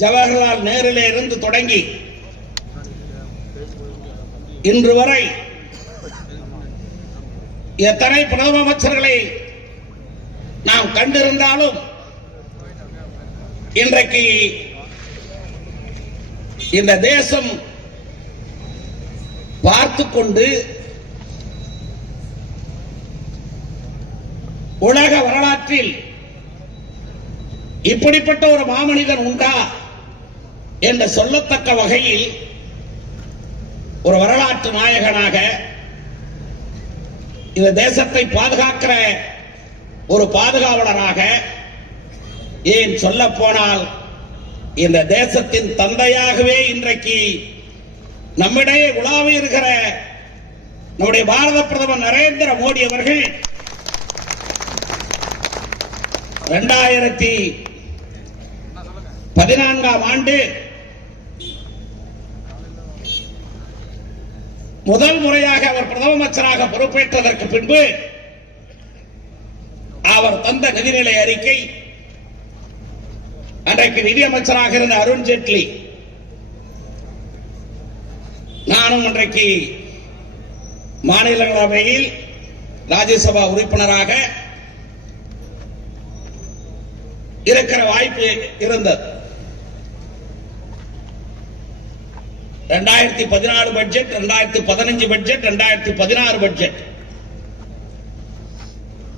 ஜவஹர்லால் நேருல இருந்து தொடங்கி இன்று வரை எத்தனை பிரதம அமைச்சர்களை நாம் கண்டிருந்தாலும் இன்றைக்கு இந்த தேசம் பார்த்துக் கொண்டு உலக வரலாற்றில் இப்படிப்பட்ட ஒரு மாமனிதன் உண்டா என்று சொல்லத்தக்க வகையில் ஒரு வரலாற்று நாயகனாக இந்த தேசத்தை பாதுகாக்கிற ஒரு பாதுகாவலராக, ஏன் சொல்ல போனால் இந்த தேசத்தின் தந்தையாகவே இன்றைக்கு நம்மிடையே உலாவி இருக்கிற நம்முடைய பாரத பிரதமர் நரேந்திர மோடி அவர்கள் 2014ஆம் ஆண்டு முதல் முறையாக அவர் பிரதம அமைச்சராக பொறுப்பேற்றதற்கு பின்பு அவர் தந்த நிதிநிலை அறிக்கை, அன்றைக்கு நிதியமைச்சராக இருந்த அருண்ஜேட்லி, நானும் இன்றைக்கு மாநிலங்களவையில் ராஜ்யசபா உறுப்பினராக இருக்கிற வாய்ப்பு இருந்தது. 2014 பட்ஜெட், 2015 பட்ஜெட், 2016 பட்ஜெட்,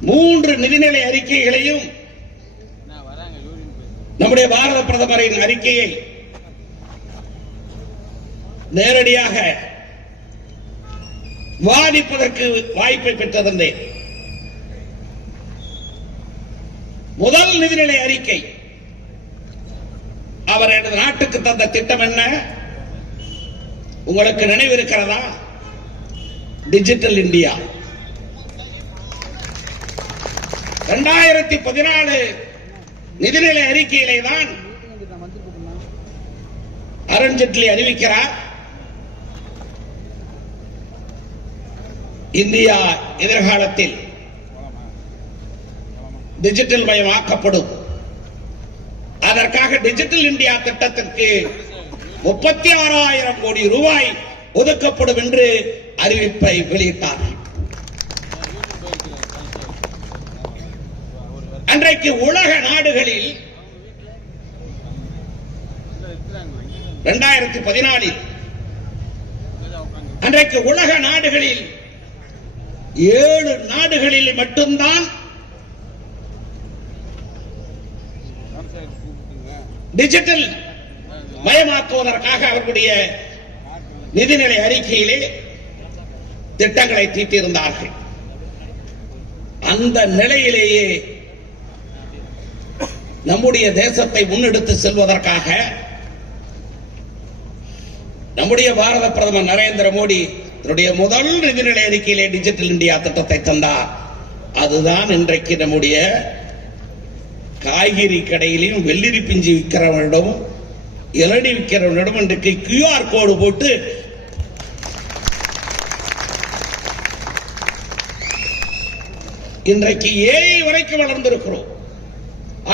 3 நிதிநிலை அறிக்கைகளையும் நம்முடைய பாரத பிரதமரின் அறிக்கையை நேரடியாக விவாதிப்பதற்கு வாய்ப்பை பெற்றிருந்தேன். முதல் நிதிநிலை அறிக்கை அவர் எனது நாட்டுக்கு தந்த திட்டம் என்ன உங்களுக்கு நினைவிருக்கிறதா? Digital India. 2014 நிதிநிலை அறிக்கையிலே தான் அருண்ஜேட்லி அறிவிக்கிறார், இந்தியா எதிர்காலத்தில் டிஜிட்டல் மயமாக்கப்படும். அதற்காக டிஜிட்டல் இந்தியா திட்டத்திற்கு 36,000 கோடி ரூபாய் ஒதுக்கப்படும் என்று அறிவிப்பை வெளியிட்டார். அன்றைக்கு உலக நாடுகளில் 2014 அன்றைக்கு உலக நாடுகளில் 7 நாடுகளில் மட்டும்தான் டிஜிட்டல் மயமாக்குவதற்காக அவர்களுடைய நிதிநிலை அறிக்கையிலே திட்டங்களை தீட்டியிருந்தார்கள். அந்த நிலையிலேயே நம்முடைய தேசத்தை முன்னெடுத்து செல்வதற்காக நம்முடைய பாரத பிரதமர் நரேந்திர மோடி தன்னுடைய முதல் நிதிநிலை அறிக்கையிலே டிஜிட்டல் இந்தியா திட்டத்தை தந்தார். அதுதான் இன்றைக்கு நம்முடைய காய்கறி கடையிலும் வெள்ளரி பிஞ்சு விற்கிறவனிடம், இளநீ விற்கிறவனிடம் இன்றைக்கு QR கோடு போட்டு இன்றைக்கு AI வரைக்கும் வளர்ந்திருக்கிறோம்.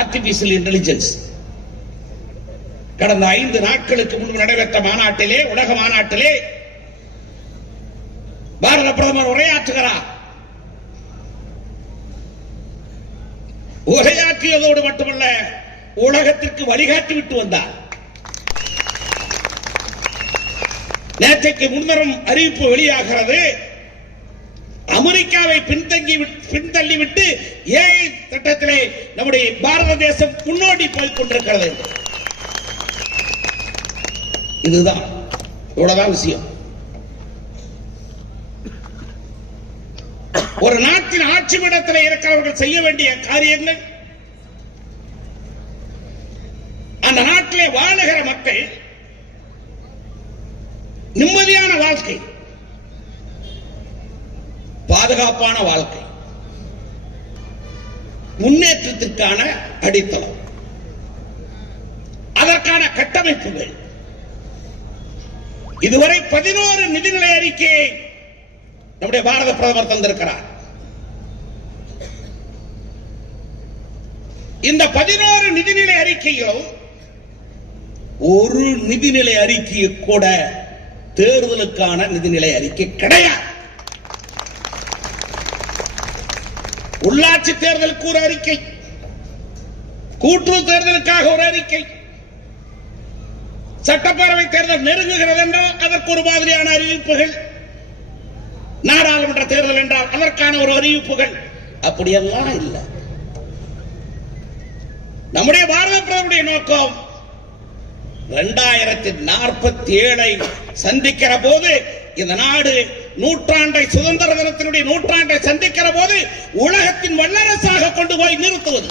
Artificial intelligence. கடந்த 5 நாட்களுக்கு முன்பு நடைபெற்ற மாநாட்டிலே, உலக மாநாட்டிலே பாரத பிரதமர் உரையாற்றுகிறார். உரையாற்றியதோடு மட்டுமல்ல, உலகத்திற்கு வழிகாட்டி விட்டு வந்தார். நேற்றைக்கு முன்வரும் அறிவிப்பு வெளியாகிறது, அமெரிக்காவை பின்தள்ளிவிட்டு AI திட்டத்திலே நம்முடைய பாரத தேசம் முன்னோடி போய் கொண்டிருக்கிறது. இதுதான், இவ்வளவுதான் விஷயம். ஒரு நாட்டின் ஆட்சி பீடத்தில் இருக்கிறவர்கள் செய்ய வேண்டிய காரியங்கள், அந்த நாட்டிலே வாழுகிற மக்கள் நிம்மதியான வாழ்க்கை, பாதுகாப்பான வாழ்க்கை, முன்னேற்றத்திற்கான அடித்தளம், அதற்கான கட்டமைப்புகள். இதுவரை 11 நிதிநிலை அறிக்கையை நம்முடைய பாரத பிரதமர் தந்திருக்கிறார். இந்த 11 நிதிநிலை அறிக்கையும் ஒரு நிதிநிலை அறிக்கை கூட தேர்தலுக்கான நிதிநிலை அறிக்கை கிடையாது. உள்ளாட்சி தேர்தலுக்கு ஒரு அறிக்கை, கூட்டுறவு தேர்தலுக்காக ஒரு அறிக்கை, சட்டப்பேரவை தேர்தல் நெருங்குகிறது என்றால் அதற்கு ஒரு மாதிரியான அறிவிப்புகள், நாடாளுமன்ற தேர்தல் என்றால் அதற்கான ஒரு அறிவிப்புகள், அப்படியெல்லாம் இல்லை. நம்முடைய பாரத பிரதமருடைய நோக்கம் 2047 சந்திக்கிற போது, இந்த நாடு நூற்றாண்டை, சுதந்திர தினத்தினுடைய நூற்றாண்டை சந்திக்கிற போது உலகத்தின் வல்லரசாக கொண்டு போய் நிறுத்துவது.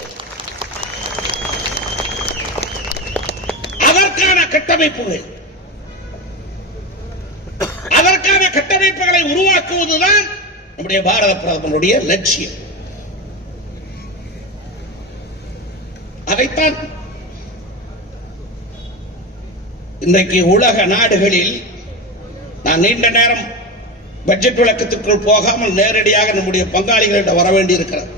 அதற்கான கட்டமைப்புகளை உருவாக்குவதுதான் நம்முடைய பாரத பிரதமருடைய லட்சியம். அதைத்தான் இன்றைக்கு உலக நாடுகளில், நான் நீண்ட நேரம் பட்ஜெட் விளக்கத்திற்குள் போகாமல் நேரடியாக நம்முடைய பங்காளிகளிடம் வர வேண்டியிருக்கிறது.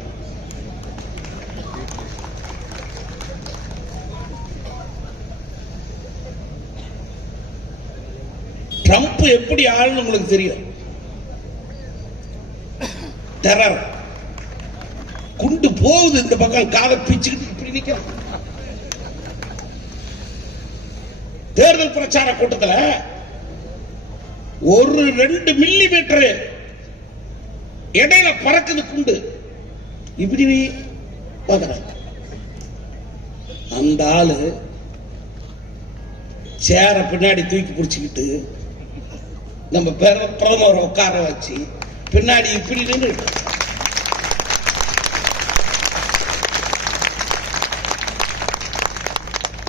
ட்ரம்ப் எப்படி ஆளுன்னு உங்களுக்கு தெரியும். டெரர் குண்டு போகுது, இந்த பக்கம் காதை பிச்சுக்கிட்டு இப்படி நிற்கிறான். தேர்தல் பிரச்சார கூட்டத்தில் ஒரு 2 மில்லிமீட்டர் இடையில பறக்குது குண்டு, இப்படி பார்க்கிறாங்க. அந்த ஆளு சேர பின்னாடி தூக்கி பிடிச்சுக்கிட்டு நம்ம பிரதமர் உட்கார வச்சு பின்னாடி இப்படி நின்று,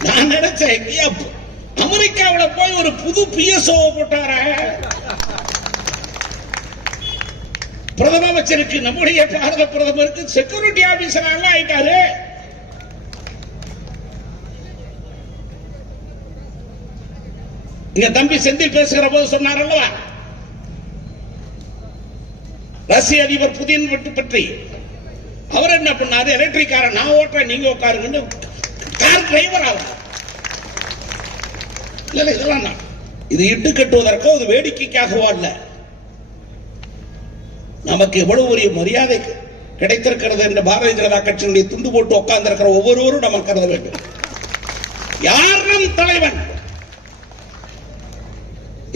நான் நினைச்சேன் அமெரிக்காவில் போய் ஒரு புது பிஎஸ்ஓ போட்டார பிரதம அமைச்சருக்கு, நம்முடைய பாரத பிரதமருக்கு செக்யூரிட்டி ஆபீசர் எல்லாம் ஆயிட்டாரு. இங்க தம்பி செந்தில் பேசுகிற போது சொன்னார் அல்லவா, ரஷ்ய அதிபர் புதின் பற்றி. அவர் என்ன பண்ணாரு, எலக்ட்ரிக் காரை நான் ஓட்டுறேன் நீங்க உட்காருங்க, கார் டிரைவர் ஆகும். இல்ல இதெல்லாம் இது இட்டு கட்டுவதற்கோ இது வேடிக்கைக்காகவோ அல்ல. நமக்கு எவ்வளவு ஒரு மரியாதை கிடைத்திருக்கிறது என்ற பாரதிய ஜனதா கட்சியினுடைய துண்டு போட்டு உட்கார்ந்து இருக்கிற ஒவ்வொருவரும் நம்ம கருத வேண்டும். யார் நம் தலைவன்,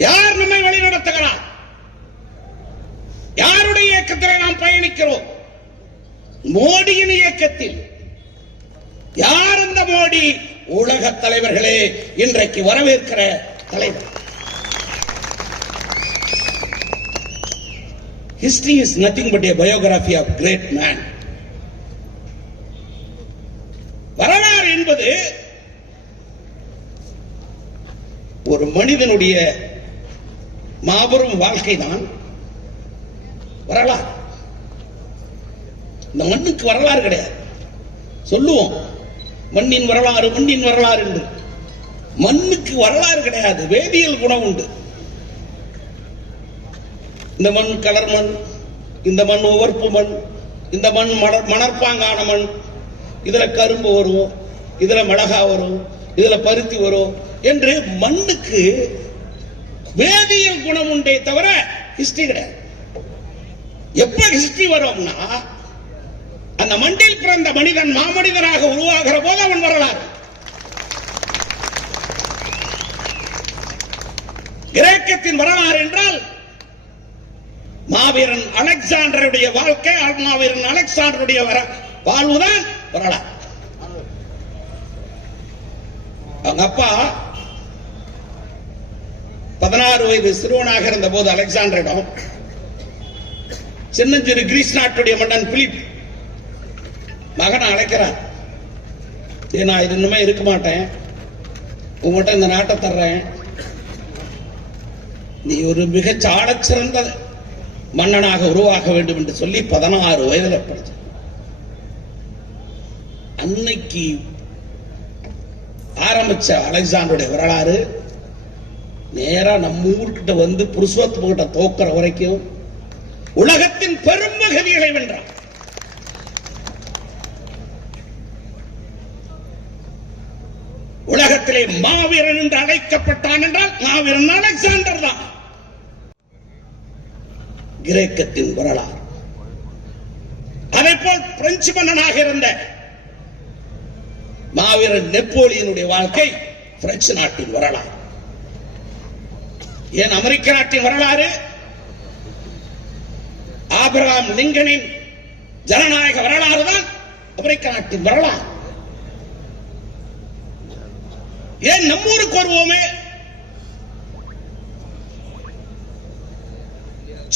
யார் நம்மை வழிநடத்துகிறார், யாருடைய இயக்கத்தில் நாம் பயணிக்கிறோம்? மோடியின் இயக்கத்தில். யார் அந்த மோடி? உலக தலைவர்களே இன்றைக்கு வரவேற்கிற தலைவர். History is nothing but a biography of great man. வரலாறு என்பது ஒரு மனிதனுடைய மாபெரும் வாழ்க்கை தான் வரலாறு. இந்த மண்ணுக்கு வரலாறு கிடையாது. சொல்லுவோம் மண்ணின் வரலாறு, மண்ணின் வரலாறு என்று. மண்ணுக்கு வரலாறு கிடையாது, வேதியியல் குணம் உண்டு. இந்த மண் கலர் மண், இந்த மண் உவர்ப்பு மண், இந்த மண் மணற்பாங்கான மண், இதுல கரும்பு வரும், இதுல மிளகா வரும், இதுல பருத்தி வரும் என்று மண்ணுக்கு வேதியியல் குணம் உண்டே தவிர ஹிஸ்டரி கிடையாது. எப்ப ஹிஸ்டரி வரும்னா, அந்த மண்ணில் பிறந்த மனிதன் மாமனிதனாக உருவாகிற போது அவன் வரலாறு. கிரேக்கத்தின் வரலாறு என்றால் மாவீரன் அலெக்சாண்டருடைய வாழ்க்கை, மாவீரன் அலெக்சாண்டருடைய வாழ்வுதான் வரலாறு. அவங்க அப்பா 16 வயது சிறுவனாக இருந்த போது அலெக்சாண்டரிடம் சின்னஞ்சிறு கிரீஸ் நாட்டுடைய மன்னன் பிலிப் மகனை அழைக்கிறார். நான் இது இன்னுமே இருக்க மாட்டேன், உங்கள்கிட்ட இந்த நாட்டை தர்றேன், நீ ஒரு மிக சாலச் சிறந்த மன்னனாக உருவாக வேண்டும் என்று சொல்லி 16 வயதில் படித்த அன்னைக்கு ஆரம்பிச்ச அலெக்சாண்டருடைய வரலாறு நேரா நம்ம ஊர்கிட்ட வந்து புருஷோத்தம கிட்ட தோக்கிற வரைக்கும் உலகத்தின் பெரும்பகுதிகளை வென்றார். உலக உலகத்திலே மாவீரன் என்று அழைக்கப்பட்டான் என்றால் மாவீரன் அலெக்சாண்டர் தான். கிரேக்கத்தின் வரலாறு. அதேபோல் பிரெஞ்சு மன்னனாக இருந்த மாவீரன் நெப்போலியனுடைய வாழ்க்கை பிரெஞ்சு நாட்டின் வரலாறு. ஏன் அமெரிக்க நாட்டின் வரலாறு? ஆபிரகாம் லிங்கனின் ஜனநாயக வரலாறு தான் அமெரிக்க நாட்டின் வரலாறு. ஏன் நம்மூருக்கு வருவோமே?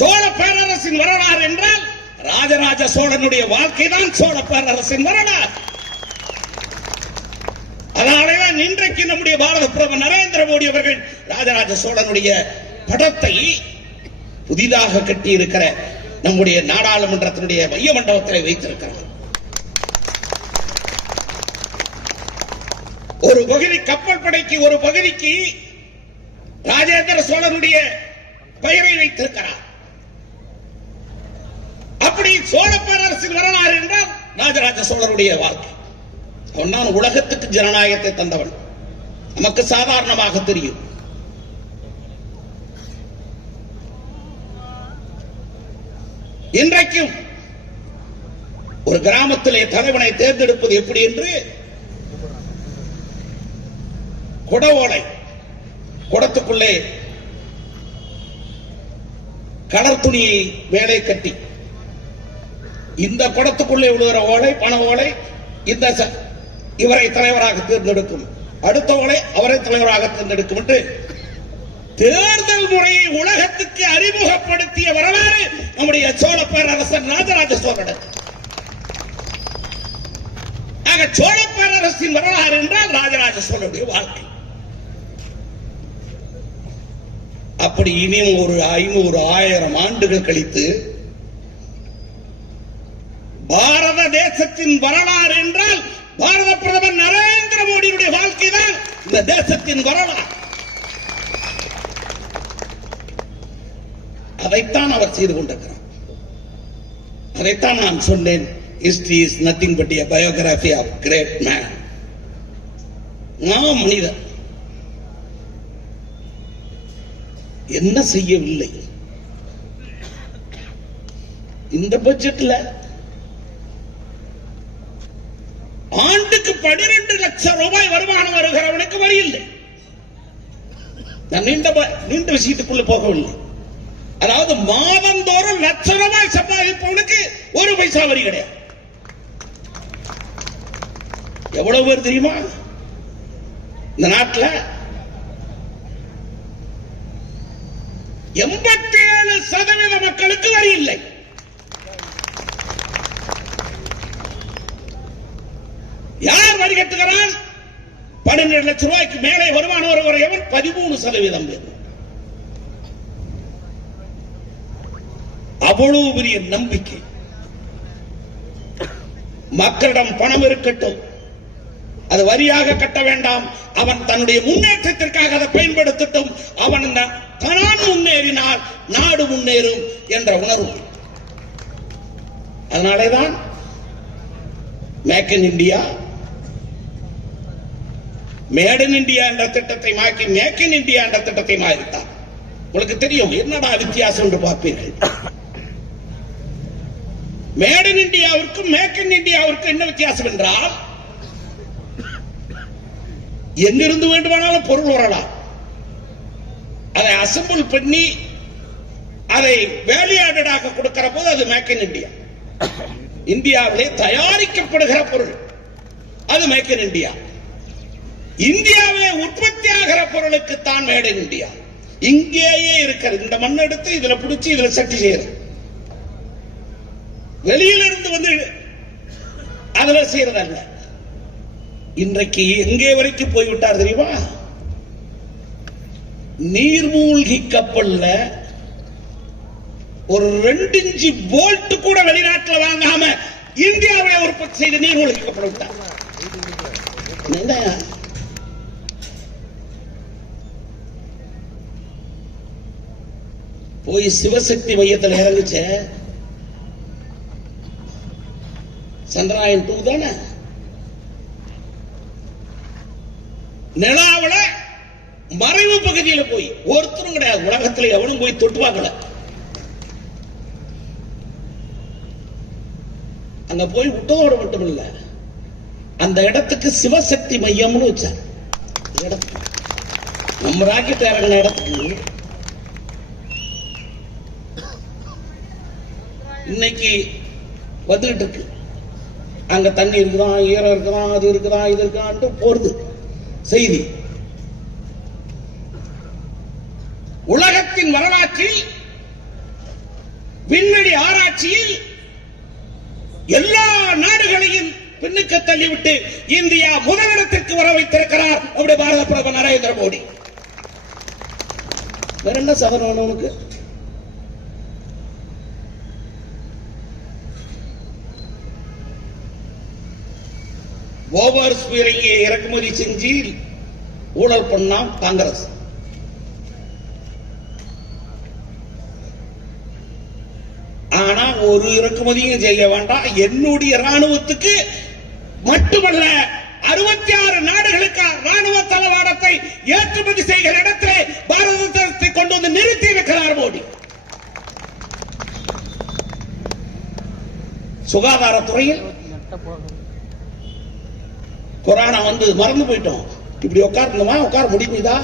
சோழ பேரரசின் வரலாறு என்றால் ராஜராஜ சோழனுடைய வாழ்க்கை தான் சோழ பேரரசின் வரலாறு. அதனாலேதான் இன்றைக்கு நம்முடைய பாரத பிரதமர் நரேந்திர மோடி அவர்கள் ராஜராஜ சோழனுடைய படத்தை புதிதாக கட்டி இருக்கிற நம்முடைய நாடாளுமன்றத்தினுடைய மைய மண்டபத்தில் வைத்திருக்கிறார். ஒரு பகுதி கப்பல் படைக்கு, ஒரு பகுதிக்கு ராஜேந்திர சோழனுடைய பெயரை வைத்திருக்கிறார். அப்படி சோழ பேரரசின் வரலாறு என்றால் ராஜராஜ சோழனுடைய வாழ்க்கை. அவன் தான் உலகத்துக்கு ஜனநாயகத்தை தந்தவன். நமக்கு சாதாரணமாக தெரியும். இன்றைக்கும் ஒரு கிராமத்திலே தலைவனை தேர்ந்தெடுப்பது எப்படி என்று குட ஓலை, குடத்துக்குள்ளே கடற் துணியை வேலை கட்டி, இந்த குடத்துக்குள்ளே விழுகிற ஓலை பண ஓலை இந்த இவரை தலைவராக தேர்ந்தெடுக்கும், அடுத்த ஓலை அவரை தலைவராக தேர்ந்தெடுக்கும் என்று தேர்தல் முறையை உலகத்துக்கு அறிமுகப்படுத்திய வரலாறு நம்முடைய சோழ பேரரசன் ராஜராஜ சோழன். ஆக சோழ பேரரசின் வரலாறு என்றால் ராஜராஜ சோழனுடைய வாழ்க்கை. அப்படி இனியும் ஒரு 500-1000 ஆண்டுகள் கழித்து பாரத தேசத்தின் வரலாறு என்றால் பாரத பிரதமர் நரேந்திர மோடியுடைய வாழ்க்கை தான் இந்த தேசத்தின் வரலாறு. அதைத்தான் அவர் செய்து கொண்டிருக்கிறார். அதைத்தான் நான் சொன்னேன், history is nothing but a biography of great man. நாம் மனிதர் என்ன செய்யவில்லை? இந்த பட்ஜெட்ல ஆண்டுக்கு 12 லட்சம் ரூபாய் வருமானம் வருகிறவனுக்கு வரி இல்லை. நான் நீண்ட விஷயத்துக்குள்ள போகவில்லை. அதாவது மாதந்தோறும் லட்சம் ரூபாய் சம்பாதிப்பவனுக்கு 1 பைசா வரி கிடையாது. எவ்வளவு பேர் தெரியுமா இந்த நாட்டில்? 87% மக்களுக்கு வரி இல்லை. யார் வரி கட்டுகிறான்? 12 லட்சம் ரூபாய்க்கு மேலே வருமானம் வருகிறவன் 13% பேர். அவ்வளவு பெரிய நம்பிக்கை. மக்களிடம் பணம் இருக்கட்டும், அது வரியாக கட்ட வேண்டாம், அவன் தன்னுடைய முன்னேற்றத்திற்காக அதை பயன்படுத்தட்டும், அவன் தான் முன்னேறினால் நாடு முன்னேறும் என்ற உணர்வு. அதனாலேதான் make in India, made in India என்ற திட்டத்தை மாற்றி மேக் இன் இந்தியா என்ற திட்டத்தை மாறித்தான். உங்களுக்கு தெரியும் என்னடா வித்தியாசம் என்று பார்ப்பீர்கள். மேட் இன் இந்தியாவிற்கும் மேக் இன் இந்தியாவிற்கும் என்ன வித்தியாசம் என்றால், எங்கிருந்து வேண்டுமானாலும் பொருள் வரலாம், அதை அசம்பிள் பண்ணி அதை வேல்யூஆடடாக கொடுக்கிற போது அது மேக் இன் இந்தியா. இந்தியாவிலே தயாரிக்கப்படுகிற பொருள் அது மேக் இன் இந்தியா. இந்தியாவிலே உற்பத்தி ஆகிற பொருளுக்கு தான் மேட் இன் இந்தியா. இங்கேயே இருக்கிறது. இந்த மண் எடுத்து இதுல பிடிச்சி இதுல சட்டி செய்யறது, வெளியிலிருந்து வந்து அதுல செய்யறதல்ல. இன்றைக்கு எங்கே வரைக்கும் போய்விட்டார் தெரியுமா? நீர்மூழ்கி கப்பல்ல ஒரு 2 இன்ச்சு போல்ட் கூட வெளிநாட்டில் வாங்காம இந்தியாவில் உற்பத்தி செய்து நீர்மூழ்கி கப்பல் விட்டார். போய் சிவசக்தி மையத்தில் இறங்குச்ச சந்திராயன் 2 தானே. நிலாவுல மறைவு பகுதியில போய் ஒருத்தரும் கிடையாது, உலகத்துல எவனும் போய் தொட்டு பார்க்கல. அங்க போய் விட்டதோட மட்டும் இல்ல, அந்த இடத்துக்கு சிவசக்தி மையம்னு வச்சார். நம்ம ராக்கெட் இறங்கின இடத்துக்கு இன்னைக்கு வந்துகிட்டு இருக்கு. அங்க தண்ணி இருக்குதான், ஈரம் இருக்குதான், அது இருக்குதான், இது இருக்கான்ட்டு போறது செய்தி. உலகத்தின் வரலாற்றில் விண்வெளி ஆராய்ச்சியில் எல்லா நாடுகளையும் பின்னுக்கு தள்ளிவிட்டு இந்தியா முதலிடத்திற்கு வர வைத்திருக்கிறார் நம்முடைய பாரத பிரதமர் நரேந்திர மோடி. வேற என்ன சாதனம் உனக்கு? ஓவர் ஸ்பீரிங்கை இறக்குமதி செஞ்சு ஊழல் பண்ணா காங்கிரஸ். ஆனா ஒரு இறக்குமதியும் செய்ய வேண்டாம். என்னுடைய ராணுவத்துக்கு மட்டுமல்ல 66 நாடுகளுக்கு ராணுவ தளவாடத்தை ஏற்றுமதி செய்கிற இடத்திலே பாரதத்தை கொண்டு வந்து நிறுத்தி இருக்கிறார் மோடி. சுகாதாரத்துறையில் கொரோனா வந்து மறந்து போயிட்டோம். இப்படி உட்காரணுமா, உட்கார முடியுதா?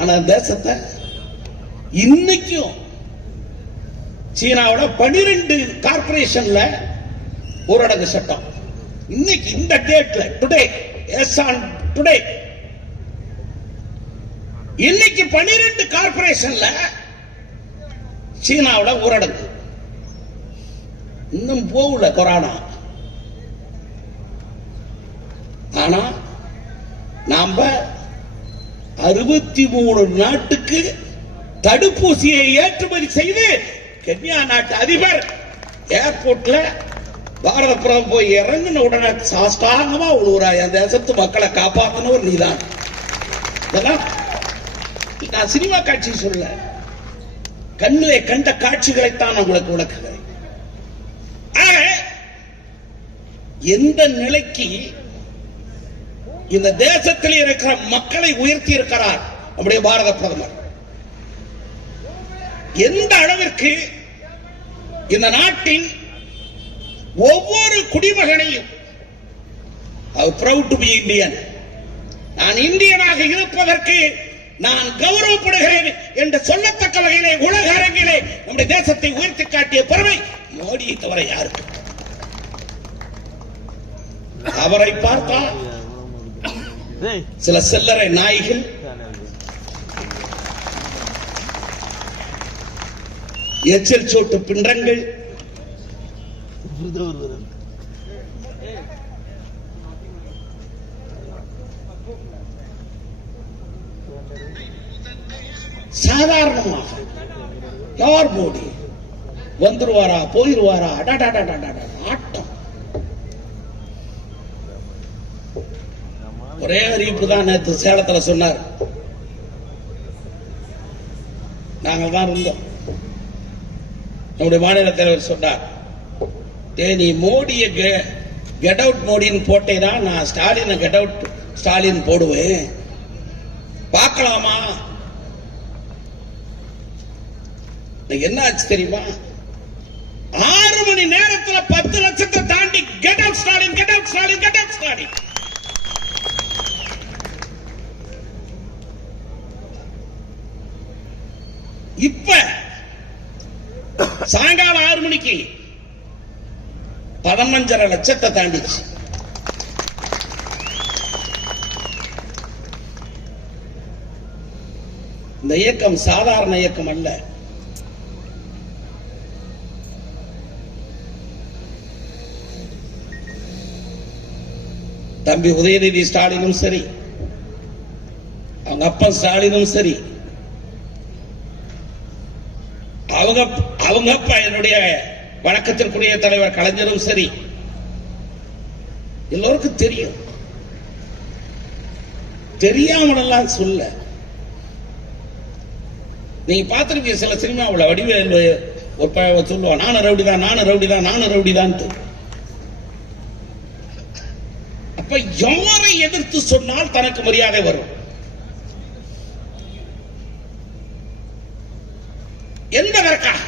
ஆனா தேசத்தை இன்னைக்கும் சீனாவோட 12 கார்பரேஷன்ல ஊரடங்கு சட்டம் இன்னைக்கு இந்த டேட்ல டுடே எஸ் ஆன் டுடே இன்னைக்கு 12 கார்பரேஷன்ல சீனாவோட ஊரடங்கு. இன்னும் போகல கொரோனா. ஆனா நாம 63 நாட்டுக்கு தடுப்பூசியை ஏற்றுமதி செய்து கென்யா நாட்டு அதிபர் ஏர்போர்ட்ல பாரத பிரதமர் போய் இறங்கின உடனே சாஷ்டாங்கமா உழுவுறாய். அந்த தேசத்து மக்களை காப்பாற்றணும் நீதான். நான் சினிமா காட்சி சொல்ல, கண்ணிலே கண்ட காட்சிகளைத்தான் உங்களுக்கு விளக்குகிறேன். எந்த நிலைக்கு இந்த தேசத்தில் இருக்கிற மக்களை உயர்த்தி இருக்கிறார் நம்முடைய பாரத பிரதமர். எந்த அளவிற்கு இந்த நாட்டின் ஒவ்வொரு குடிமகனையும் proud to be Indian, நான் இந்தியனாக இருப்பதற்கு நான் கௌரவப்படுகிறேன் என்று சொல்லத்தக்க வகையிலே உலக அரங்கிலே நம்முடைய தேசத்தை உயர்த்தி காட்டிய பெருமை மோடியை தவிர யாருக்கு? அவரை பார்த்தால் சில சில்லறை நாய்கள் எச்சல் சோட்டு பிண்டங்கள் சாதாரணமாக யார் மோடி வந்துருவாரா போயிருவாரா ஆட்டம். ஒரே அறிவிப்பு தான் நேற்று சேலத்துல சொன்னார். நாங்கள் தான் இருந்தோம். நம்முடைய மாநில தலைவர் சொன்னார், நீ மோடிய கெட் அவுட் மோடின்னு போட்டேனா நான் ஸ்டாலினை கெட் அவுட் ஸ்டாலின் போடுவேன், பார்க்கலாமா? என்ன ஆச்சு தெரியுமா? 6 மணி நேரத்தில் 10 லட்சத்தை தாண்டி get out Stalin, get out Stalin, get out Stalin. இப்ப சாயங்காலம் 6 மணிக்கு 15.5 லட்சத்தை தாண்டிச்சு. இந்த இயக்கம் சாதாரண இயக்கம் அல்ல. தம்பி உதயநிதி ஸ்டாலினும் சரி, அவங்க அப்பா ஸ்டாலினும் சரி, அவங்க அப்பா என்னுடைய வணக்கத்திற்குரிய தலைவர் கலைஞரும் சரி, எல்லோருக்கும் தெரியும். தெரியாமலாம் சொல்ல. நீங்க பார்த்திருக்கீங்க சில சினிமாவில் வடிவேல் ஒரு சொல்லுவா, நானும் ரவுடிதான், நானும் ரவுடிதான், நானும் ரவுடிதான். அப்ப யாரை எதிர்த்து சொன்னால் தனக்கு மரியாதை வரும்? என்பதற்காக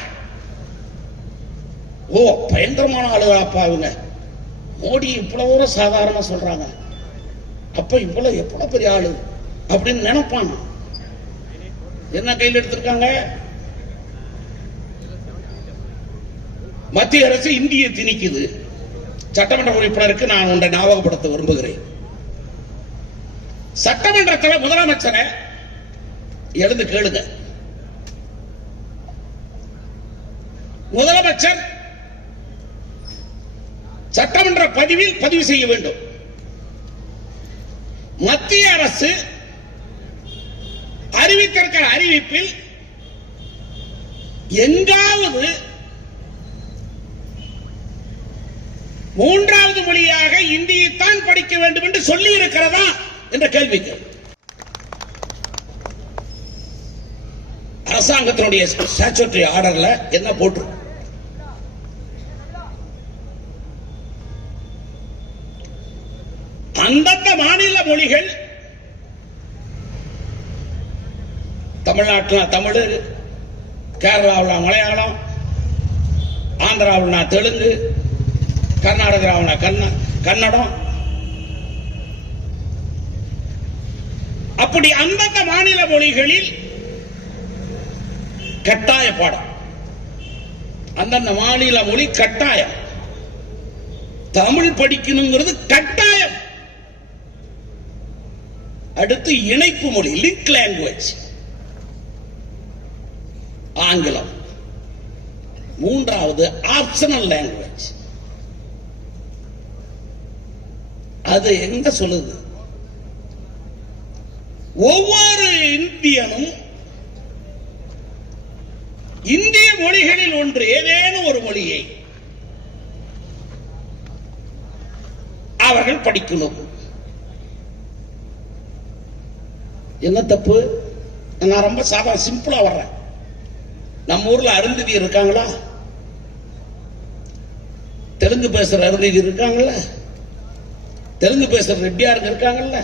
பயங்கரமான ஆளுகளப்பா இவங்க. மோடி இவ்வளவு சாதாரண சொல்றாங்க, அப்ப இவ்வளவு எவ்வளவு பெரிய ஆளு அப்படின்னு நினைப்பாங்க. என்ன கையில் எடுத்திருக்காங்க? மத்திய அரசு இந்தியை திணிக்குது. சட்டமன்ற உறுப்பினருக்கு நான் ஒன்றை ஞாபகப்படுத்த விரும்புகிறேன். சட்டமன்றத்தில் முதலமைச்சரை எழுந்து கேளுங்க. முதலமைச்சர் சட்டமன்ற பதிவில் பதிவு செய்ய வேண்டும். மத்திய அரசு அறிவித்திருக்கிற அறிவிப்பில் எங்காவது மூன்றாவது மொழியாக இந்தியைத்தான் படிக்க வேண்டும் என்று சொல்லி இருக்கிறதா என்ற கேள்விக்கு அரசாங்கத்தினுடைய ஸ்டாச்சுட்டரி ஆர்டர்ல என்ன போட்டு அந்தந்த மாநில மொழிகள், தமிழ்நாட்டில் தமிழ், கேரளாவில் மலையாளம், ஆந்திராவில் தெலுங்கு, கர்நாடகாவில் கன்னடம், அப்படி அந்தந்த மாநில மொழிகளில் கட்டாய பாடம். அந்தந்த மாநில மொழி கட்டாயம். தமிழ் படிக்கணுங்கிறது கட்டாயம். அடுத்து இணைப்பு மொழி, லிங்க் லாங்குவேஜ், ஆங்கிலம். மூன்றாவது ஆப்ஷனல் லாங்குவேஜ். அது எங்க சொல்லுது? ஒவ்வொரு இந்தியனும் இந்திய மொழிகளில் ஒன்று ஏதேனும் ஒரு மொழியை அவர்கள் படிக்கணும். என்ன தப்பு? நான் ரொம்ப சாதாரண சிம்பிளா வர்றேன். நம்ம ஊர்ல அருந்ததி இருக்காங்களா? தெலுங்கு பேசுற அருந்ததி இருக்காங்கல்ல? தெலுங்கு பேசுற ரெட்டியார்கள் இருக்காங்கல்ல?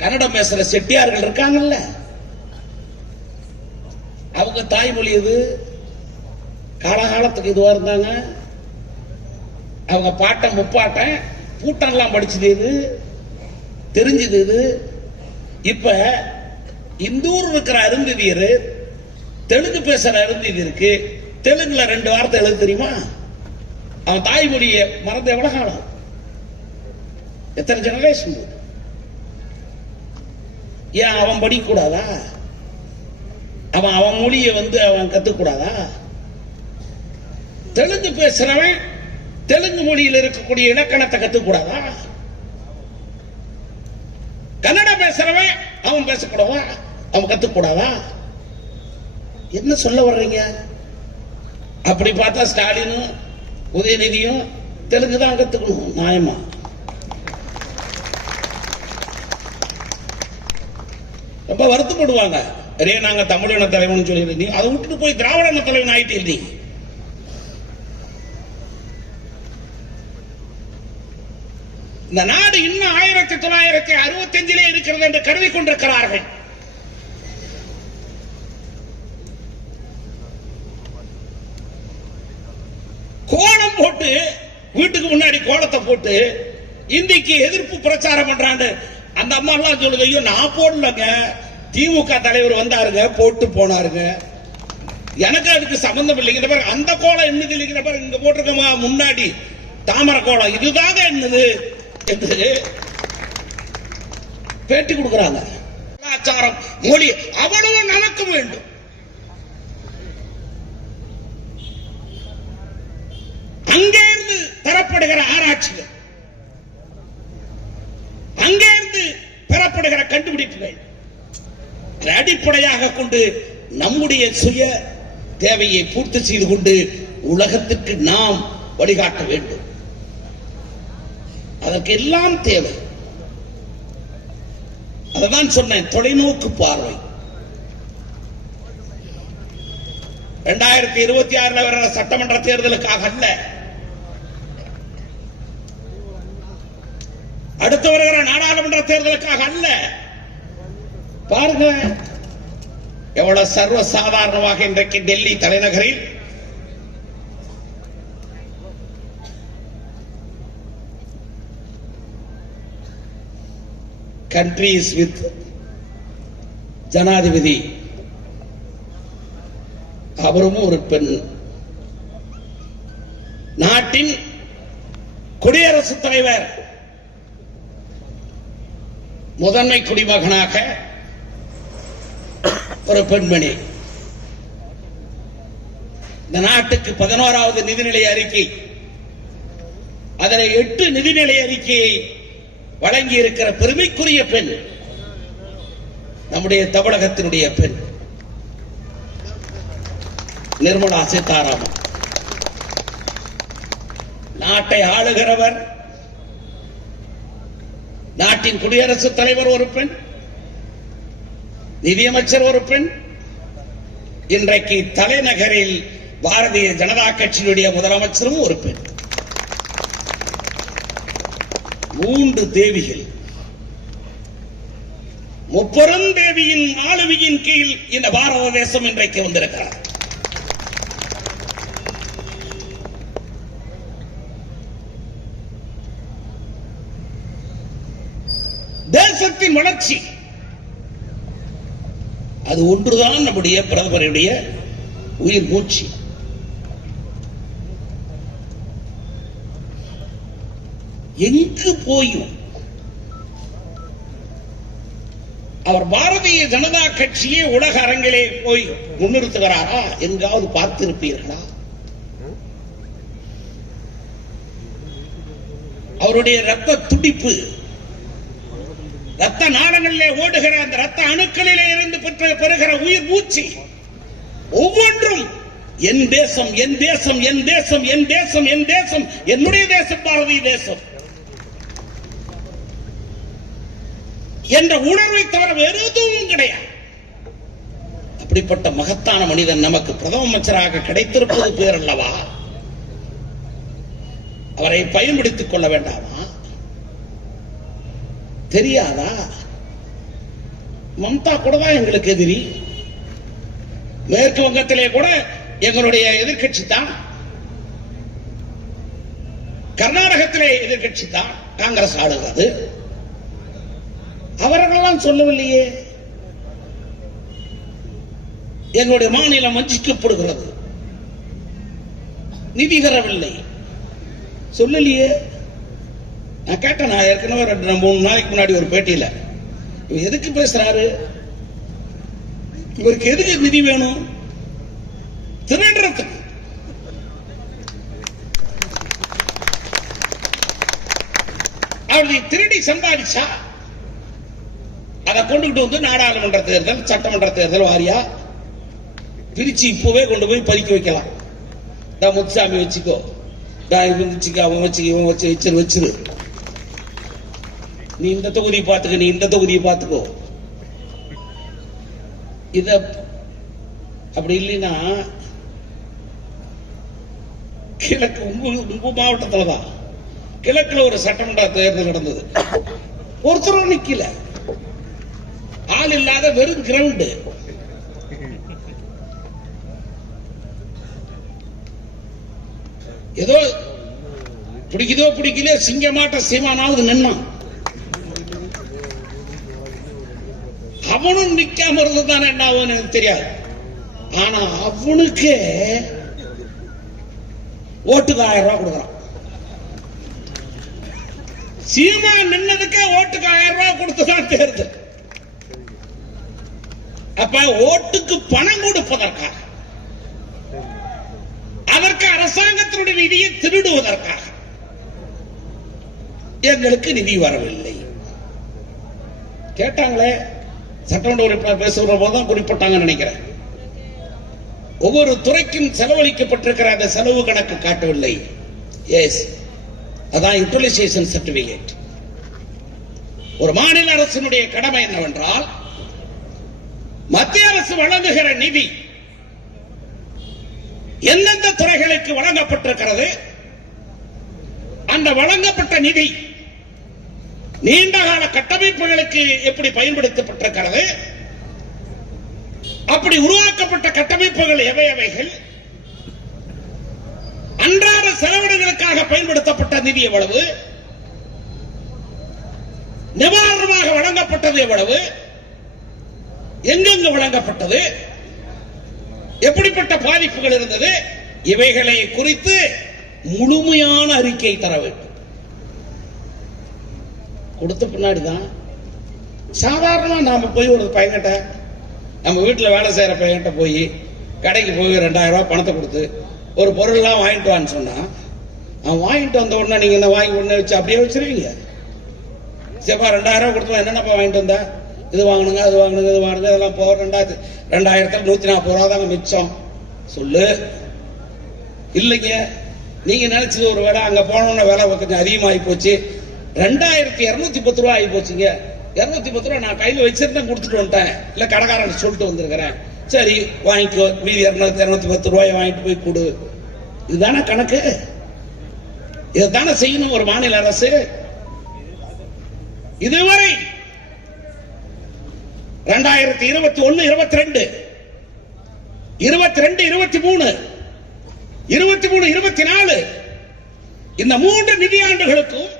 கன்னடம் பேசுற செட்டியார்கள் இருக்காங்கல்ல? அவங்க தாய்மொழி இது. காலகாலத்துக்கு இதுவா இருந்தாங்க. அவங்க பாட்டன் முப்பாட்டன் பூட்டன் எல்லாம் படிச்சது இது, தெரிஞ்சது இது. இப்ப இந்த ஊர் இருக்கிற அருந்ததியர் தெலுங்கு பேசுற அருந்ததி இருக்கு. தெலுங்குல 2 வார்த்தை எழுத தெரியுமா? அவன் தாய்மொழியை மறந்து எவ்வளவு காலம்? எத்தனை ஜெனரேஷன்? ஏன் அவன் படிக்க கூடாதா? அவன் மொழியை அவன் கத்துக்கூடாதா? தெலுங்கு பேசுறவன் தெலுங்கு மொழியில் இருக்கக்கூடிய இலக்கணத்தை கத்துக்கூடாதா? கன்னடம் பேசுறவன் அவன் பேசக்கூடாதா? அவன் கத்துக்கூடாதா? என்ன சொல்ல வர்றீங்க? அப்படி பார்த்தா ஸ்டாலினும் உதயநிதியும் தெலுங்கு தான் கத்துக்கணும். நியாயமா? ரொம்ப வருத்தப்படுவாங்க. அரே நாங்க தமிழின தலைவன் சொல்லி அதை விட்டுட்டு போய் திராவிட தலைவன் ஆயிட்டு நீ. இந்த நாடு இன்னும் 1965 இருக்கிறது என்று கருதி கொண்டிருக்கிறார்கள். கோலம் போட்டு வீட்டுக்கு முன்னாடி கோலத்தை போட்டு இந்திக்கு எதிர்ப்பு பிரச்சாரம் பண்றாங்க. அந்த அம்மா எல்லாம் சொல்லுது, ஐயோ நான் போடலங்க, திமுக தலைவர் வந்தாருங்க போட்டு போனாருங்க, எனக்கு அதுக்கு சம்பந்தம் இல்லைங்கிற பாரு. அந்த கோலம் என்னது இல்லைங்கிற பாரு. இங்க போட்டிருக்கமா முன்னாடி தாமரை கோலம் இதுதாங்க என்னது என்று பேட்டி கொடுக்கிறாங்க. கலாச்சாரம் மொழி அவ்வளவு நமக்கு வேண்டும். அங்கிருந்து தரப்படுகிற ஆராய்ச்சிகள், அங்கிருந்து பெறப்படுகிற கண்டுபிடிப்புகள் அடிப்படையாக கொண்டு நம்முடைய சுய தேவையை பூர்த்தி செய்து கொண்டு உலகத்திற்கு நாம் வழிகாட்ட வேண்டும். அதற்கு எல்லாம் தேவை. அதான் சொன்னேன், தொலைநோக்கு பார்வை. 2026 வர சட்டமன்ற தேர்தலுக்காக அல்ல, தேர்தலுக்காக அல்ல. பாருங்க எவ்வளவு சர்வ சாதாரணமாக இன்றைக்கு டெல்லி தலைநகரில் countries with ஜனாதிபதி அவரும் ஒரு பெண், நாட்டின் குடியரசுத் தலைவர் முதன்மை குடிமகனாக ஒரு பெண்மணி. இந்த நாட்டுக்கு 11வது நிதிநிலை அறிக்கை, அதில் 8 நிதிநிலை அறிக்கையை வழங்கி இருக்கிற பெருமைக்குரிய பெண் நம்முடைய தமிழகத்தினுடைய பெண் நிர்மலா சீதாராமன். நாட்டை ஆளுகிறவர், நாட்டின் குடியரசுத் தலைவர் ஒரு பெண், நிதியமைச்சர் ஒரு பெண், இன்றைக்கு தலைநகரில் பாரதிய ஜனதா கட்சியினுடைய முதலமைச்சரும் ஒரு பெண். 3 தேவிகள், முப்பெரும் தேவியின் ஆளுமையின் கீழ் இந்த பாரத தேசம் இன்றைக்கு வந்திருக்கிறார். தேசத்தின் வளர்ச்சி அது ஒன்றுதான் நம்முடைய பிரதமருடைய உயிர் மூச்சு. எங்கு போயும் அவர் பாரதிய ஜனதா கட்சியை உலக அரங்கிலே போய் முன்னிறுத்துகிறாரா? எங்காவது பார்த்திருப்பீர்களா? அவருடைய ரத்த துடிப்பு, ரத்த நாளங்களிலே ஓடுகிற அந்த ரத்த அணுக்களிலே இருந்து பெறுகிற உயிர் மூச்சு ஒவ்வொன்றும் என் தேசம், என் தேசம், என் தேசம், என் தேசம், என் தேசம், என்னுடைய தேசம், பாரதிய தேசம் என்ற உணர்வை தவிர வேறு எதுவும் கிடையாது. அப்படிப்பட்ட மகத்தான மனிதன் நமக்கு பிரதம அமைச்சராக கிடைத்திருப்பது பேர் அல்லவா? அவரை பயன்படுத்திக் கொள்ள வேண்டாமா? தெரியாதா? மம்தா கூட தான் எங்களுக்கு எதிரி. மேற்கு வங்கத்திலே கூட எங்களுடைய எதிர்கட்சி தான், கர்நாடகத்திலே எதிர்கட்சி தான் காங்கிரஸ் ஆளுகிறது. அவர்களெல்லாம் சொல்லவில்லையே. எங்களுடைய மாநிலம் வஞ்சிக்கப்படுகிறது, நிதி தரவில்லை, சொல்லலையே. நான் கேட்டேன், நான் ஏற்கனவே 2-3 நாளைக்கு முன்னாடி ஒரு பேட்டியில, எதுக்கு பேசுறாரு, இவருக்கு எதுக்கு நிதி வேணும்? திருடுறதுக்கு. அவர்களை திருடி சம்பாதிச்சா அதை கொண்டுகிட்டு வந்து நாடாளுமன்ற தேர்தல், சட்டமன்ற தேர்தல் வாரியா பிரிச்சு இப்பவே கொண்டு போய் பறிக்க வைக்கலாம். முத்துசாமி வச்சுக்கோ, அவன் வச்சுக்க, இவன் வச்சிரு, நீ இந்த தொகுதியை பார்த்துக்க, நீ இந்த தொகுதியை பார்த்துக்கோ. இத அப்படி இல்லைன்னா கிழக்கு உங்க மாவட்டத்தில் தான் கிழக்குல ஒரு சட்டமன்ற தேர்தல் நடந்தது. ஒருத்தரும் நிக்கல, ஆள் இல்லாத வெறும் கிரவுண்டு. ஏதோ பிடிக்குதோ பிடிக்கலையோ சிங்கமாட்ட சீமானாவது நின்னான். அவனும் நிக்காம இருந்ததுதான் என்ன ஆகும் எனக்கு தெரியாது. ஆனா அவனுக்கு ஓட்டுக்கு 1000 ரூபாய் கொடுக்கறான். சீமா நின்னதுக்கே ஓட்டுக்கு 1000 ரூபாய் கொடுத்துதான் தேர்தல். அப்ப ஓட்டுக்கு பணம் கொடுப்பதற்காக, அதற்கு அரசாங்கத்தினுடைய நிதியை திருடுவதற்காக எங்களுக்கு நிதி வரவில்லை. கேட்டாங்களே, சட்டமன்ற உறுப்பினர் பேசுகிற போதுதான் குறிப்பிட்டாங்க நினைக்கிறேன். ஒவ்வொரு துறைக்கும் செலவழிக்கப்பட்டிருக்கிற அந்த செலவு கணக்கு காட்டவில்லை. எஸ், அதான் யூட்டிலைசேஷன் சர்டிபிகேட். ஒரு மாநில அரசினுடைய கடமை என்னவென்றால், மத்திய அரசு வழங்குகிற நிதி எந்தெந்த துறைகளுக்கு வழங்கப்பட்டிருக்கிறது, அந்த வழங்கப்பட்ட நிதி நீண்டகால கட்டமைப்புகளுக்கு எப்படி பயன்படுத்தப்பட்டிருக்கிறது, அப்படி உருவாக்கப்பட்ட கட்டமைப்புகள் எவை எவைகள், அன்றாட செலவினங்களுக்காக பயன்படுத்தப்பட்ட நிதி எவ்வளவு, நிவாரணமாக வழங்கப்பட்டது எவ்வளவு, எங்கெங்கு வழங்கப்பட்டது, எப்படிப்பட்ட பாதிப்புகள் இருந்தது, இவைகளை குறித்து முழுமையான அறிக்கை தர வேண்டும். கொடுத்த பின்னாடிதான் சாதாரணமா நாம போய் ஒரு பையன்கிட்ட, நம்ம வீட்டில் வேலை செய்யற பையன்கிட்ட போய் கடைக்கு போய் 2000 ரூபாய் பணத்தை கொடுத்து ஒரு பொருள்லாம் வாங்கிட்டு வான்னு சொன்னா, அவன் வாங்கிட்டு வந்த உடனே நீங்க என்ன வாங்கி உடனே வச்சு அப்படியே வச்சிருவீங்க? சரிப்பா 2000 ரூபாய் கொடுத்து என்னென்னப்பா வாங்கிட்டு வந்தா, இது வாங்கணுங்க அது வாங்கணுங்க இது வாங்கணுங்க இதெல்லாம் போக 2140 ரூபா தாங்க மிச்சம் சொல்லு. இல்லைங்க, நீங்க நினைச்சது ஒரு வேலை, அங்க போனோம்னா வேலை கொஞ்சம் அதிகமாகி போச்சு, 2210 ரூபாய் ஆகி போச்சுங்க. 210 ரூபாய் நான் கையில் வச்சிருந்தேன், கொடுத்துட்டு வந்துட்டேன், இல்ல கடைக்காரன் சொல்லிட்டு வந்திருக்கிறேன், சரி வாங்கிக்கோ, மீதி 210 ரூபாய் வாங்கிட்டு போய் கொடு. இதுதானே கணக்கு? இதுதானே செய்யணும் ஒரு மாநில அரசு? இதுவரை 2021, 22, 23, 24 இந்த 3 நிதியாண்டுகளுக்கும்